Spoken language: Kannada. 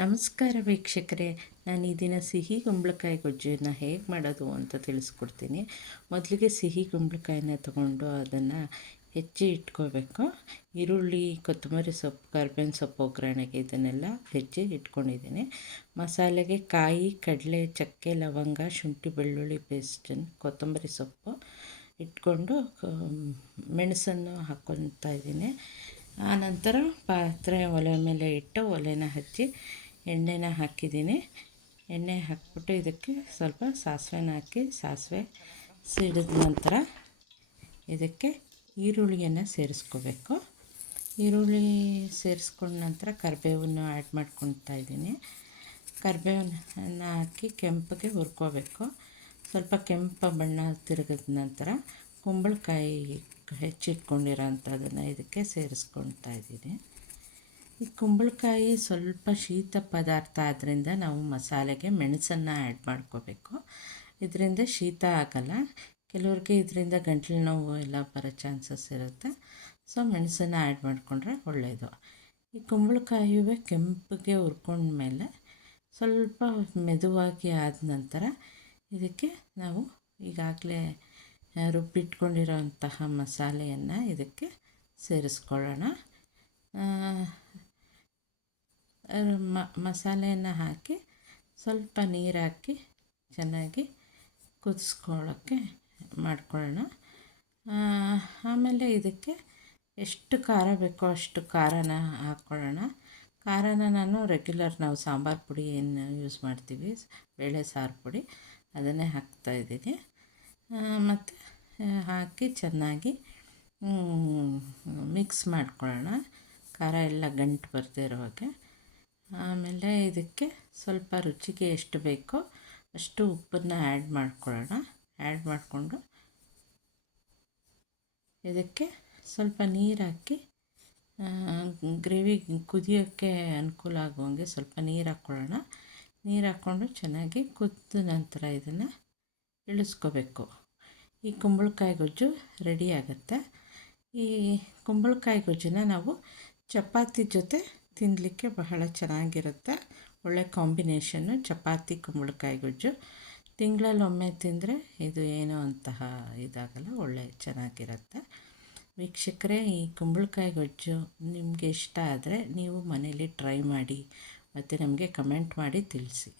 ನಮಸ್ಕಾರ ವೀಕ್ಷಕರೇ, ನಾನು ಈ ದಿನ ಸಿಹಿ ಕುಂಬಳಕಾಯಿ ಗೊಜ್ಜನ್ನ ಹೇಗೆ ಮಾಡೋದು ಅಂತ ತಿಳಿಸ್ಕೊಡ್ತೀನಿ. ಮೊದಲಿಗೆ ಸಿಹಿ ಕುಂಬಳಕಾಯಿನ ತಗೊಂಡು ಅದನ್ನು ಹೆಚ್ಚಿ ಇಟ್ಕೋಬೇಕು. ಈರುಳ್ಳಿ, ಕೊತ್ತಂಬರಿ ಸೊಪ್ಪು, ಕರಿಬೇವಿನ ಸೊಪ್ಪು ಒಗ್ಗರಣೆಗೆ ಇದನ್ನೆಲ್ಲ ಹೆಚ್ಚಿ ಇಟ್ಕೊಂಡಿದ್ದೀನಿ. ಮಸಾಲೆಗೆ ಕಾಯಿ, ಕಡಲೆ, ಚಕ್ಕೆ, ಲವಂಗ, ಶುಂಠಿ ಬೆಳ್ಳುಳ್ಳಿ ಪೇಸ್ಟನ್ನು, ಕೊತ್ತಂಬರಿ ಸೊಪ್ಪು ಇಟ್ಕೊಂಡು ಮೆಣಸನ್ನು ಹಾಕ್ಕೊತಾ ಇದ್ದೀನಿ. ಆನಂತರ ಪಾತ್ರೆ ಒಲೆ ಮೇಲೆ ಇಟ್ಟು ಒಲೆನ ಹಚ್ಚಿ ಎಣ್ಣೆನ ಹಾಕಿದ್ದೀನಿ. ಎಣ್ಣೆ ಹಾಕ್ಬಿಟ್ಟು ಇದಕ್ಕೆ ಸ್ವಲ್ಪ ಸಾಸಿವೆನ ಹಾಕಿ, ಸಾಸಿವೆ ಸಿಡಿದ ನಂತರ ಇದಕ್ಕೆ ಈರುಳ್ಳಿಯನ್ನು ಸೇರಿಸ್ಕೋಬೇಕು. ಈರುಳ್ಳಿ ಸೇರಿಸ್ಕೊಂಡ ನಂತರ ಕರಿಬೇವನ್ನು ಆ್ಯಡ್ ಮಾಡ್ಕೊತಾ ಇದ್ದೀನಿ. ಕರಿಬೇವನ್ನು ಹಾಕಿ ಕೆಂಪಗೆ ಹುರ್ಕೋಬೇಕು. ಸ್ವಲ್ಪ ಕೆಂಪು ಬಣ್ಣ ತಿರುಗಿದ ನಂತರ ಕುಂಬಳಕಾಯಿ ಹೆಚ್ಚಿಟ್ಕೊಂಡಿರೋ ಅಂಥದ್ದನ್ನು ಇದಕ್ಕೆ ಸೇರಿಸ್ಕೊಳ್ತಾ ಇದ್ದೀನಿ. ಈ ಕುಂಬಳಕಾಯಿ ಸ್ವಲ್ಪ ಶೀತ ಪದಾರ್ಥ ಆದ್ದರಿಂದ ನಾವು ಮಸಾಲೆಗೆ ಮೆಣಸನ್ನು ಆ್ಯಡ್ ಮಾಡ್ಕೋಬೇಕು. ಇದರಿಂದ ಶೀತ ಆಗಲ್ಲ. ಕೆಲವ್ರಿಗೆ ಇದರಿಂದ ಗಂಟಲು ನೋವು ಎಲ್ಲ ಬರೋ ಚಾನ್ಸಸ್ ಇರುತ್ತೆ. ಸೊ ಮೆಣಸನ್ನು ಆ್ಯಡ್ ಮಾಡಿಕೊಂಡ್ರೆ ಒಳ್ಳೆಯದು. ಈ ಕುಂಬಳಕಾಯಿಯು ಕೆಂಪಗೆ ಹುರ್ಕೊಂಡ್ಮೇಲೆ ಸ್ವಲ್ಪ ಮೆದುವಾಗಿ ಆದ ನಂತರ ಇದಕ್ಕೆ ನಾವು ಈಗಾಗಲೇ ರುಬ್ಬಿಟ್ಕೊಂಡಿರೋ ಅಂತಹ ಮಸಾಲೆಯನ್ನು ಇದಕ್ಕೆ ಸೇರಿಸ್ಕೊಳ್ಳೋಣ. ಮಸಾಲೆಯನ್ನು ಹಾಕಿ ಸ್ವಲ್ಪ ನೀರು ಹಾಕಿ ಚೆನ್ನಾಗಿ ಕುದಿಸ್ಕೊಳ್ಳೋಕ್ಕೆ ಮಾಡ್ಕೊಳ್ಳೋಣ. ಆಮೇಲೆ ಇದಕ್ಕೆ ಎಷ್ಟು ಖಾರ ಬೇಕೋ ಅಷ್ಟು ಖಾರನ ಹಾಕ್ಕೊಳ್ಳೋಣ. ಖಾರನ ನಾನು ರೆಗ್ಯುಲರ್ ನಾವು ಸಾಂಬಾರು ಪುಡಿ ಏನು ಯೂಸ್ ಮಾಡ್ತೀವಿ, ಬೇಳೆ ಸಾರು ಪುಡಿ, ಅದನ್ನೇ ಹಾಕ್ತಾಯಿದ್ದೀನಿ. ಮತ್ತು ಹಾಕಿ ಚೆನ್ನಾಗಿ ಮಿಕ್ಸ್ ಮಾಡ್ಕೊಳ್ಳೋಣ, ಖಾರ ಎಲ್ಲ ಗಂಟು ಬರದೇ ಇರೋ ಹಾಗೆ. ಆಮೇಲೆ ಇದಕ್ಕೆ ಸ್ವಲ್ಪ ರುಚಿಗೆ ಎಷ್ಟು ಬೇಕೋ ಅಷ್ಟು ಉಪ್ಪನ್ನು ಆ್ಯಡ್ ಮಾಡ್ಕೊಳ್ಳೋಣ. ಆ್ಯಡ್ ಮಾಡಿಕೊಂಡು ಇದಕ್ಕೆ ಸ್ವಲ್ಪ ನೀರು ಹಾಕಿ ಗ್ರೇವಿ ಕುದಿಯೋಕ್ಕೆ ಅನುಕೂಲ ಆಗುವಂಗೆ ಸ್ವಲ್ಪ ನೀರು ಹಾಕ್ಕೊಳ್ಳೋಣ. ನೀರು ಹಾಕ್ಕೊಂಡು ಚೆನ್ನಾಗಿ ಕುದಿದ ನಂತರ ಇದನ್ನು ಇಳಿಸ್ಕೋಬೇಕು. ಈ ಕುಂಬಳಕಾಯಿ ಗೊಜ್ಜು ರೆಡಿ ಆಗುತ್ತೆ. ಈ ಕುಂಬಳಕಾಯಿ ಗೊಜ್ಜನ್ನ ನಾವು ಚಪಾತಿ ಜೊತೆ ತಿನ್ನಲಿಕ್ಕೆ ಬಹಳ ಚೆನ್ನಾಗಿರುತ್ತೆ. ಒಳ್ಳೆ ಕಾಂಬಿನೇಷನ್ನು ಚಪಾತಿ ಕುಂಬಳಕಾಯಿ ಗೊಜ್ಜು. ತಿಂಗಳಲ್ಲೊಮ್ಮೆ ತಿಂದರೆ ಇದು ಏನೋ ಅಂತಹ ಇದಾಗಲ್ಲ, ಒಳ್ಳೆ ಚೆನ್ನಾಗಿರುತ್ತೆ. ವೀಕ್ಷಕರೇ, ಈ ಕುಂಬಳಕಾಯಿ ಗೊಜ್ಜು ನಿಮಗೆ ಇಷ್ಟ ಆದರೆ ನೀವು ಮನೇಲಿ ಟ್ರೈ ಮಾಡಿ ಮತ್ತು ನಮಗೆ ಕಮೆಂಟ್ ಮಾಡಿ ತಿಳಿಸಿ.